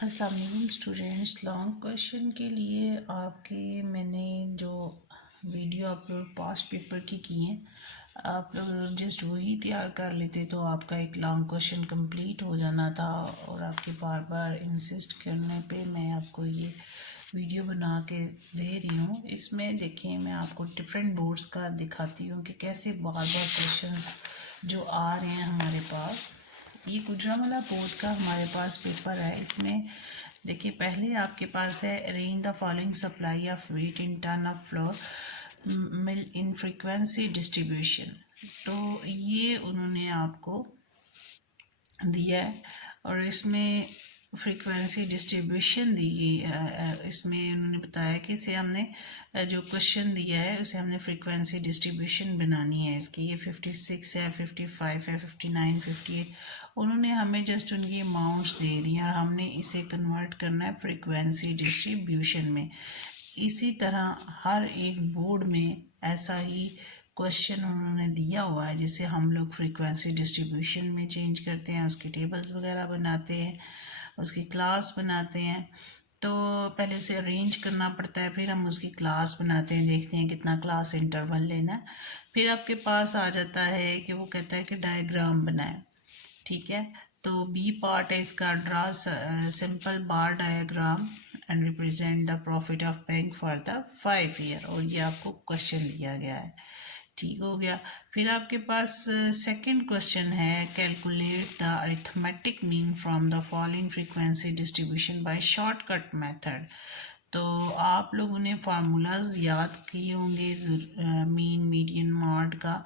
अस्सलाम वालेकुम students. Long question के लिए आपके मैंने जो वीडियो अपलोड पास्ट पेपर की हैं, आप लोग जस्ट वही तैयार कर लेते तो आपका एक लॉन्ग क्वेश्चन कंप्लीट हो जाना था। और आपके बार बार इंसिस्ट करने पे मैं आपको ये वीडियो बना के दे रही हूँ। इसमें देखिए, मैं आपको डिफरेंट बोर्ड्स का दिखाती हूँ कि कैसे बार बार क्वेश्चंस जो आ रहे हैं हमारे पास। ये गुजरांवाला बोर्ड का हमारे पास पेपर है। इसमें देखिए, पहले आपके पास है arrange the following supply of weight in ton of flour mill in frequency distribution. तो ये उन्होंने आपको दिया है और इसमें फ्रीक्वेंसी डिस्ट्रीब्यूशन दी गई। इसमें उन्होंने बताया कि इसे हमने जो क्वेश्चन दिया है उसे हमने फ्रीक्वेंसी डिस्ट्रीब्यूशन बनानी है इसकी। ये 56 है, 55 है, 59, 58। उन्होंने हमें जस्ट उनकी अमाउंट्स दे दी और हमने इसे कन्वर्ट करना है फ्रीक्वेंसी डिस्ट्रीब्यूशन में। इसी तरह हर एक बोर्ड में ऐसा ही क्वेश्चन उन्होंने दिया हुआ है जिसे हम लोग फ्रीक्वेंसी डिस्ट्रीब्यूशन में चेंज करते हैं, उसकी टेबल्स वगैरह बनाते हैं, उसकी क्लास बनाते हैं। तो पहले उसे अरेंज करना पड़ता है, फिर हम उसकी क्लास बनाते हैं, देखते हैं कितना क्लास इंटरवल लेना है। फिर आपके पास आ जाता है कि वो कहता है कि डायग्राम बनाए। ठीक है, तो बी पार्ट है इसका, draw simple bar diagram and represent the profit of bank for the 5 year. और ये आपको क्वेश्चन दिया गया है। ठीक हो गया। फिर आपके पास सेकंड क्वेश्चन है, calculate the arithmetic mean from the following frequency distribution by shortcut method. तो आप लोगों ने फार्मूलाज याद किए होंगे मीन, मीडियन, मॉड का,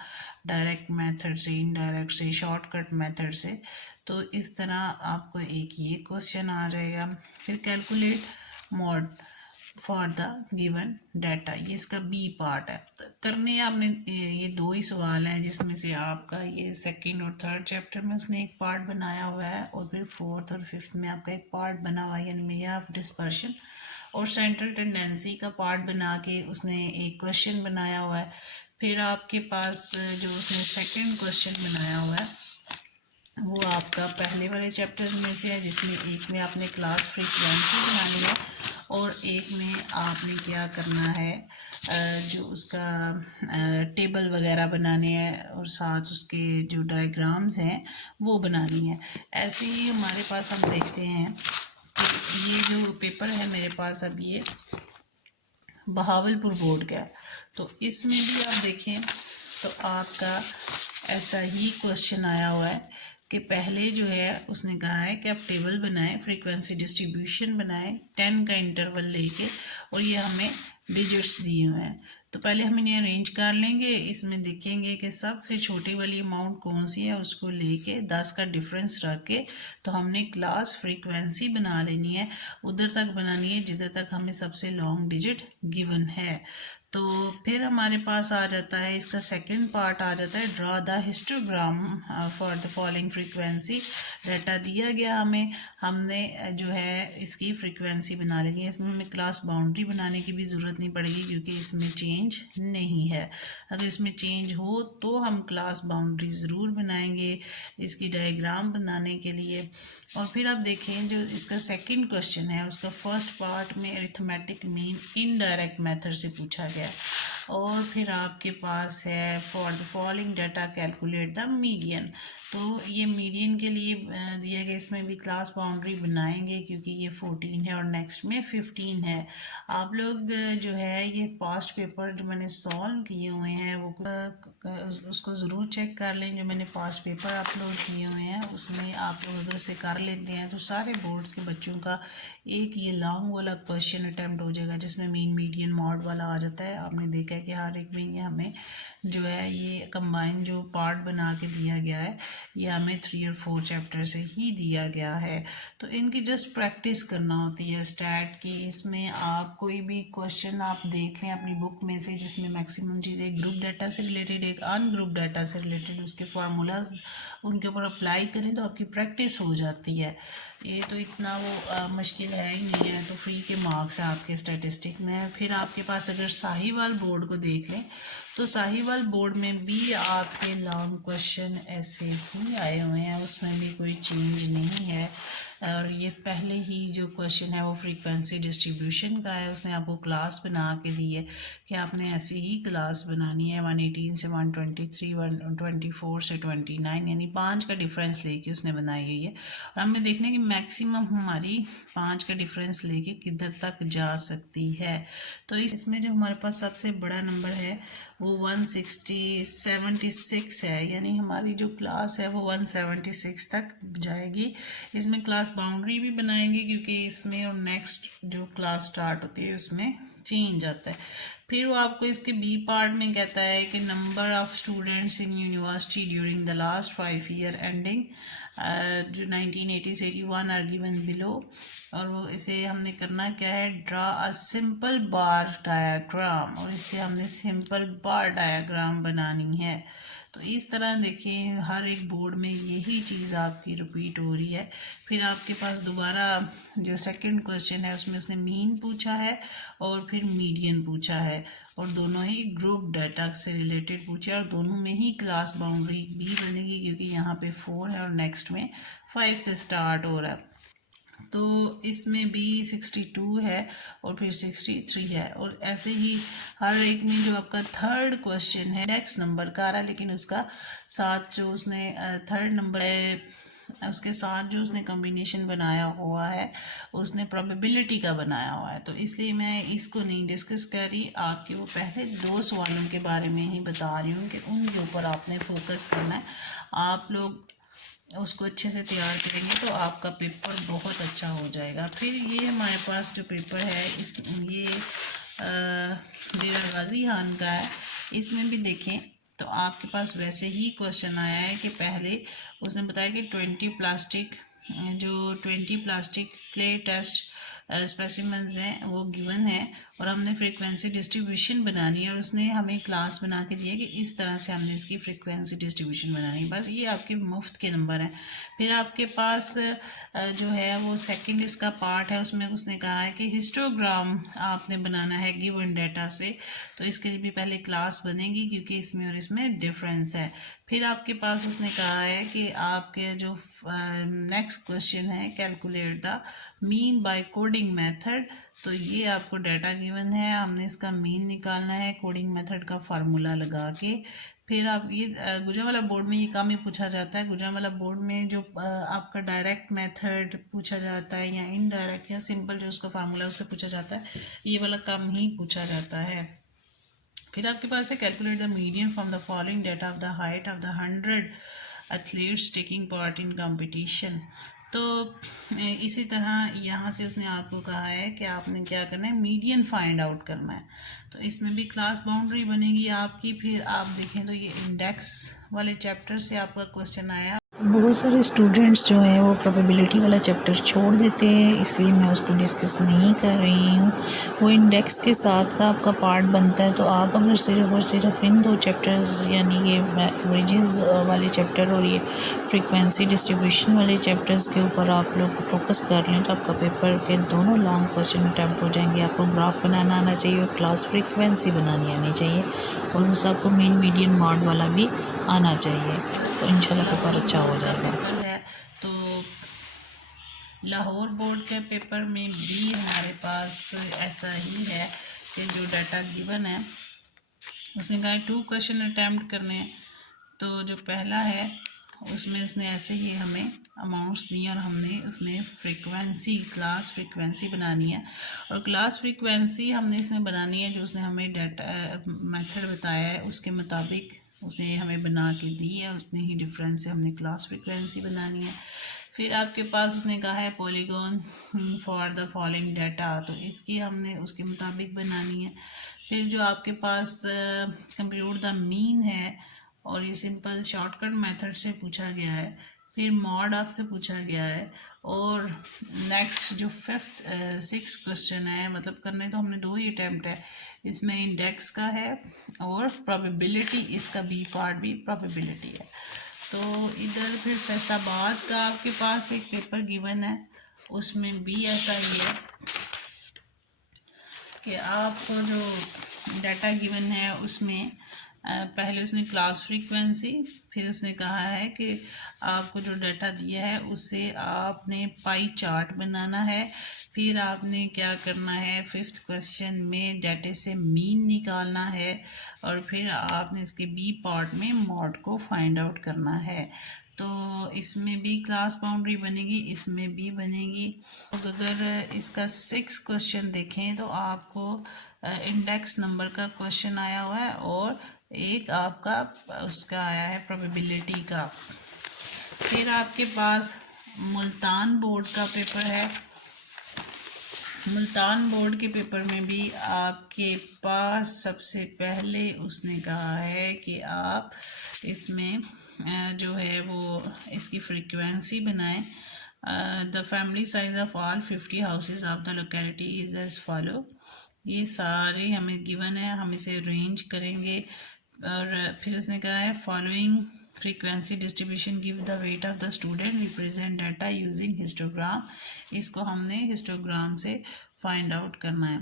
डायरेक्ट मेथड से, इनडायरेक्ट से, शॉर्टकट मेथड से। तो इस तरह आपको एक ये क्वेश्चन आ जाएगा। फिर calculate mod for the given data, ये इसका बी पार्ट है। तो करने आपने ये दो ही सवाल हैं जिसमें से आपका ये सेकंड और थर्ड चैप्टर में उसने एक पार्ट बनाया हुआ है और फिर फोर्थ और फिफ्थ में आपका एक पार्ट बना हुआ है, यानी मीडिया ऑफ डिस्पर्शन और सेंट्रल टेंडेंसी का पार्ट बना के उसने एक क्वेश्चन बनाया हुआ है। फिर आपके पास जो उसने सेकंड क्वेश्चन बनाया हुआ है वो आपका पहले वाले चैप्टर्स में से है, जिसमें एक में आपने क्लास फ्रीक्वेंसी बनानी है और एक में आपने क्या करना है जो उसका टेबल वगैरह बनाने हैं और साथ उसके जो डायग्राम्स हैं वो बनानी है। ऐसे ही हमारे पास हम देखते हैं कि ये जो पेपर है मेरे पास अब ये बहावलपुर बोर्ड का है। तो इसमें भी आप देखें तो आपका ऐसा ही क्वेश्चन आया हुआ है कि पहले जो है उसने कहा है कि आप टेबल बनाएं, फ्रीक्वेंसी डिस्ट्रीब्यूशन बनाएं 10 का इंटरवल लेके, और ये हमें डिजिट्स दिए हुए हैं। तो पहले हम इन्हें अरेंज कर लेंगे। इसमें देखेंगे कि सबसे छोटी वाली अमाउंट कौन सी है, उसको लेके 10 का डिफरेंस रख के तो हमने क्लास फ्रीक्वेंसी बना लेनी है, उधर तक बनानी है जिधर तक हमें सबसे लॉन्ग डिजिट गिवन है। तो फिर हमारे पास आ जाता है इसका सेकंड पार्ट आ जाता है, draw the histogram for the following frequency. Data दिया गया हमें, हमने जो है इसकी फ्रीक्वेंसी बना लेनी है। इसमें हमें क्लास बाउंड्री बनाने की भी ज़रूरत नहीं पड़ेगी क्योंकि इसमें चेंज नहीं है। अगर इसमें चेंज हो तो हम क्लास बाउंड्री ज़रूर बनाएंगे इसकी डायग्राम बनाने के लिए। और फिर आप देखें जो इसका सेकंड क्वेश्चन है उसका फर्स्ट पार्ट में अरिथमेटिक मीन इनडायरेक्ट मेथड से पूछा गया। और फिर आपके पास है for the following data calculate the median. तो ये मीडियन के लिए दिया गया, इसमें भी क्लास बाउंड्री बनाएंगे क्योंकि ये 14 है और नेक्स्ट में 15 है। आप लोग जो है ये पास्ट पेपर जो मैंने सॉल्व किए हुए हैं वो उसको ज़रूर चेक कर लें। जो मैंने पास्ट पेपर अपलोड किए हुए हैं उसमें आप लोग उधर से कर लेते हैं तो सारे बोर्ड के बच्चों का एक ये लॉन्ग वाला क्वेश्चन अटैम्प्ट हो जाएगा जिसमें मीन, मीडियन, मॉड वाला आ जाता है। आपने देखा है कि हर एक में ये हमें जो है ये कंबाइन जो पार्ट बना के दिया गया है ये हमें 3 और 4 चैप्टर से ही दिया गया है। तो इनकी जस्ट प्रैक्टिस करना होती है स्टैट की। इसमें आप कोई भी क्वेश्चन आप देख लें अपनी बुक में से जिसमें मैक्सिमम चीज़ एक ग्रुप डाटा से रिलेटेड, एक अनग्रुप डाटा से रिलेटेड, उसके फार्मूलाज उनके ऊपर अप्लाई करें तो आपकी प्रैक्टिस हो जाती है। ये तो इतना वो मुश्किल है ही नहीं है। तो फ्री के मार्क्स हैं आपके स्टैटिस्टिक में। फिर आपके पास अगर साहिवाल बोर्ड को देख लें तो साहिवाल बोर्ड में भी आपके लॉन्ग क्वेश्चन ऐसे ही आए हुए हैं, उसमें भी कोई चेंज नहीं है। और ये पहले ही जो क्वेश्चन है वो फ्रीक्वेंसी डिस्ट्रीब्यूशन का है, उसने आपको क्लास बना के दी है कि आपने ऐसी ही क्लास बनानी है 118 से 123, 124 से 29, यानी 5 का डिफरेंस लेके उसने बनाई हुई है। और हमें देखना है कि मैक्सिमम हमारी 5 का डिफरेंस लेके किधर तक जा सकती है। तो इसमें जो हमारे पास सबसे बड़ा नंबर है वो 176 है, यानी हमारी जो क्लास है वो 176 तक जाएगी। इसमें क्लास बाउंड्री भी बनाएंगे क्योंकि इसमें और नेक्स्ट जो क्लास स्टार्ट होती है उसमें चेंज आता है। फिर वो आपको इसके बी पार्ट में कहता है कि number of students in university during the last 5 year ending जो 1980 से 81 आर गिवन बिलो। और वो इसे हमने करना क्या है, draw a simple bar diagram, और इससे हमने सिंपल बार डायाग्राम बनानी है। तो इस तरह देखिए हर एक बोर्ड में यही चीज़ आपकी रिपीट हो रही है। फिर आपके पास दोबारा जो सेकंड क्वेश्चन है उसमें उसने मीन पूछा है और फिर मीडियन पूछा है, और दोनों ही ग्रुप डाटा से रिलेटेड पूछे, और दोनों में ही क्लास बाउंड्री भी बनेगी क्योंकि यहाँ पे 4 है और नेक्स्ट में 5 से स्टार्ट हो रहा है। तो इसमें भी 62 है और फिर 63 है, और ऐसे ही हर एक में जो आपका थर्ड क्वेश्चन है नेक्स्ट नंबर का आ रहा है, लेकिन उसका साथ जो उसने थर्ड नंबर है उसके साथ जो उसने कॉम्बिनेशन बनाया हुआ है उसने प्रोबेबिलिटी का बनाया हुआ है। तो इसलिए मैं इसको नहीं डिस्कस कर रही, आपके वो पहले 2 सवालों के बारे में ही बता रही हूँ कि उनके ऊपर आपने फोकस करना है। आप लोग उसको अच्छे से तैयार करेंगे तो आपका पेपर बहुत अच्छा हो जाएगा। फिर ये हमारे पास जो पेपर है इस ये डेरा गाजी खान का है, इसमें भी देखें तो आपके पास वैसे ही क्वेश्चन आया है कि पहले उसने बताया कि 20 प्लास्टिक प्ले टेस्ट स्पेसिमेंस हैं वो गिवन है और हमने फ्रीक्वेंसी डिस्ट्रीब्यूशन बनानी है, और उसने हमें क्लास बना के दिया कि इस तरह से हमने इसकी फ्रीक्वेंसी डिस्ट्रीब्यूशन बनानी है। बस ये आपके मुफ्त के नंबर हैं। फिर आपके पास जो है वो सेकंड इसका पार्ट है, उसमें उसने कहा है कि हिस्टोग्राम आपने बनाना है गिवन डाटा से, तो इसके लिए भी पहले क्लास बनेगी क्योंकि इसमें और इसमें डिफरेंस है। फिर आपके पास उसने कहा है कि आपके जो नेक्स्ट क्वेश्चन है calculate the mean by coding method, तो ये आपको डाटा गिवन है, हमने इसका मीन निकालना है कोडिंग मेथड का फार्मूला लगा के। फिर आप ये गुजरांवाला बोर्ड में ये काम ही पूछा जाता है। गुजरांवाला बोर्ड में जो आपका डायरेक्ट मेथड पूछा जाता है या इनडायरेक्ट या सिंपल जो उसका फार्मूला उससे पूछा जाता है, ये वाला काम ही पूछा जाता है। फिर आपके पास है calculate the median from the following data of the height of the 100 athletes taking part in competition. तो इसी तरह यहाँ से उसने आपको कहा है कि आपने क्या करना है, मीडियन फाइंड आउट करना है। तो इसमें भी क्लास बाउंड्री बनेगी आपकी। फिर आप देखें तो ये इंडेक्स वाले चैप्टर से आपका क्वेश्चन आया। बहुत सारे स्टूडेंट्स जो हैं वो प्रोबेबिलिटी वाला चैप्टर छोड़ देते हैं, इसलिए मैं उसको डिस्कस नहीं कर रही हूँ। वो इंडेक्स के साथ का आपका पार्ट बनता है, तो आप अगर सिर्फ और सिर्फ इन 2 चैप्टर्स यानी ये एवरेजेस वाले चैप्टर और ये फ्रीक्वेंसी डिस्ट्रीब्यूशन वाले चैप्टर्स के ऊपर आप लोग फोकस कर लें तो आपका पेपर के दोनों लॉन्ग क्वेश्चन अटैम्प्ट हो जाएंगे। आपको ग्राफ बनाना आना चाहिए और क्लास फ्रीक्वेंसी बनानी आनी चाहिए, और दूसरा आपको मेन मीडियन मॉड वाला भी आना चाहिए, तो इंशाल्लाह पेपर अच्छा हो जाएगा। है तो लाहौर बोर्ड के पेपर में भी हमारे पास ऐसा ही है कि जो डाटा गिवन है उसने कहा 2 क्वेश्चन अटैम्प्ट करने हैं। तो जो पहला है उसमें उसने ऐसे ही हमें अमाउंट्स दिए और हमने उसमें फ्रीक्वेंसी क्लास फ्रीक्वेंसी बनानी है, और क्लास फ्रीक्वेंसी हमने इसमें बनानी है जो उसने हमें डाटा मेथड बताया है उसके मुताबिक उसने हमें बना के दी है, उतने ही डिफरेंस से हमने क्लास फ्रीक्वेंसी बनानी है। फिर आपके पास उसने कहा है polygon for the following data, तो इसकी हमने उसके मुताबिक बनानी है। फिर जो आपके पास कंप्यूट द मीन है और ये सिंपल शॉर्टकट मेथड से पूछा गया है। फिर मॉड आपसे पूछा गया है, और नेक्स्ट जो 6th क्वेश्चन है, मतलब करने तो हमने 2 ही अटैम्प्ट है, इसमें इंडेक्स का है और प्रोबेबिलिटी, इसका बी पार्ट भी प्रोबेबिलिटी है। तो इधर फिर फैसलाबाद का आपके पास एक पेपर गिवन है, उसमें भी ऐसा ही है कि आपको जो डाटा गिवन है उसमें पहले उसने क्लास फ्रीक्वेंसी, फिर उसने कहा है कि आपको जो डाटा दिया है उससे आपने पाई चार्ट बनाना है। फिर आपने क्या करना है, फिफ्थ क्वेश्चन में डाटे से मीन निकालना है, और फिर आपने इसके बी पार्ट में मॉड को फाइंड आउट करना है। तो इसमें भी क्लास बाउंड्री बनेगी, इसमें भी बनेगी। तो अगर इसका 6 क्वेश्चन देखें तो आपको इंडेक्स नंबर का क्वेश्चन आया हुआ है, और एक आपका उसका आया है प्रोबेबिलिटी का। फिर आपके पास मुल्तान बोर्ड का पेपर है। मुल्तान बोर्ड के पेपर में भी आपके पास सबसे पहले उसने कहा है कि आप इसमें जो है वो इसकी फ्रीक्वेंसी बनाएं। The family size of all 50 houses of the locality is as follow. ये सारे हमें गिवन है, हम इसे अरेंज करेंगे। और फिर उसने कहा है following frequency distribution give the weight of the student represent data using histogram. इसको हमने हिस्टोग्राम से फाइंड आउट करना है,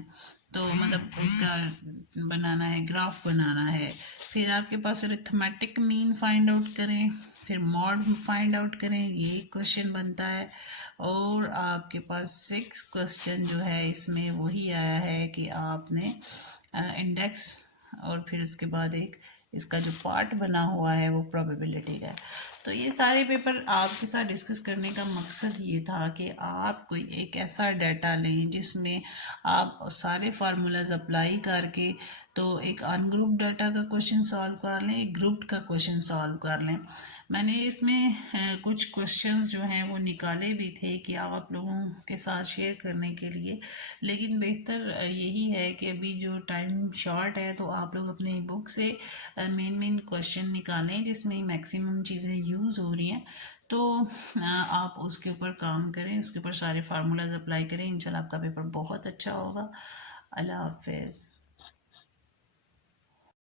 तो मतलब उसका बनाना है, ग्राफ बनाना है। फिर आपके पास अरिथमेटिक मीन फाइंड आउट करें, फिर मॉड फाइंड आउट करें, ये क्वेश्चन बनता है। और आपके पास 6 क्वेश्चन जो है इसमें वही आया है कि आपने इंडेक्स, और फिर उसके बाद एक इसका जो पार्ट बना हुआ है वो प्रोबेबिलिटी का है। तो ये सारे पेपर आपके साथ डिस्कस करने का मकसद ये था कि आप कोई एक ऐसा डाटा लें जिसमें आप सारे फार्मूलाज अप्लाई करके तो एक अनग्रुप डाटा का क्वेश्चन सॉल्व कर लें, एक ग्रुप्ड का क्वेश्चन सॉल्व कर लें। मैंने इसमें कुछ क्वेश्चंस जो हैं वो निकाले भी थे कि आप लोगों के साथ शेयर करने के लिए, लेकिन बेहतर यही है कि अभी जो टाइम शॉर्ट है तो आप लोग अपनी बुक से मेन क्वेश्चन निकालें जिसमें मैक्सिमम चीज़ें यूज़ हो रही हैं। तो आप उसके ऊपर काम करें, उसके ऊपर सारे फार्मूलाज अप्लाई करें, इंशाल्लाह आपका पेपर बहुत अच्छा होगा। अल्लाह हाफिज़।